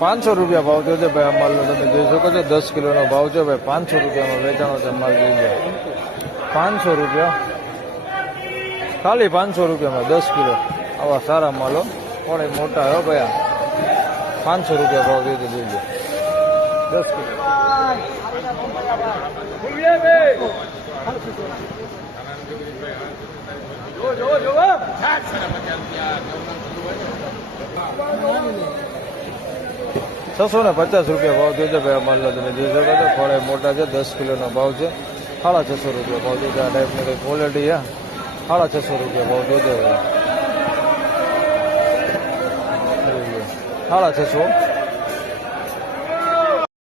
₹500 ભાવ થયો છે ભાઈ. આ માલનો તમે જોઈ શકો છો 10 કિલોનો ભાવ છે ભાઈ. 500 રૂપિયામાં વેચાણો છે માલ. જોઈએ 500 રૂપિયા, ખાલી 500 રૂપિયામાં 10 કિલો આવા સારા માલો. પણ મોટા હો ભાઈ. 500 રૂપિયા ભાવ થયો છે. જોઈ 10 કિલો. ₹650 ભાવ થયો છે ભાઈ. આ માલનો તમે જોઈ શકો છો. ફળે મોટા છે. 10 કિલોનો ભાવ છે. ₹650 ભાવ થયો છે. આ ટાઈપની કઈ ક્વોલિટી છે. ₹650 ભાવ થયો છે ભાઈ. ₹650.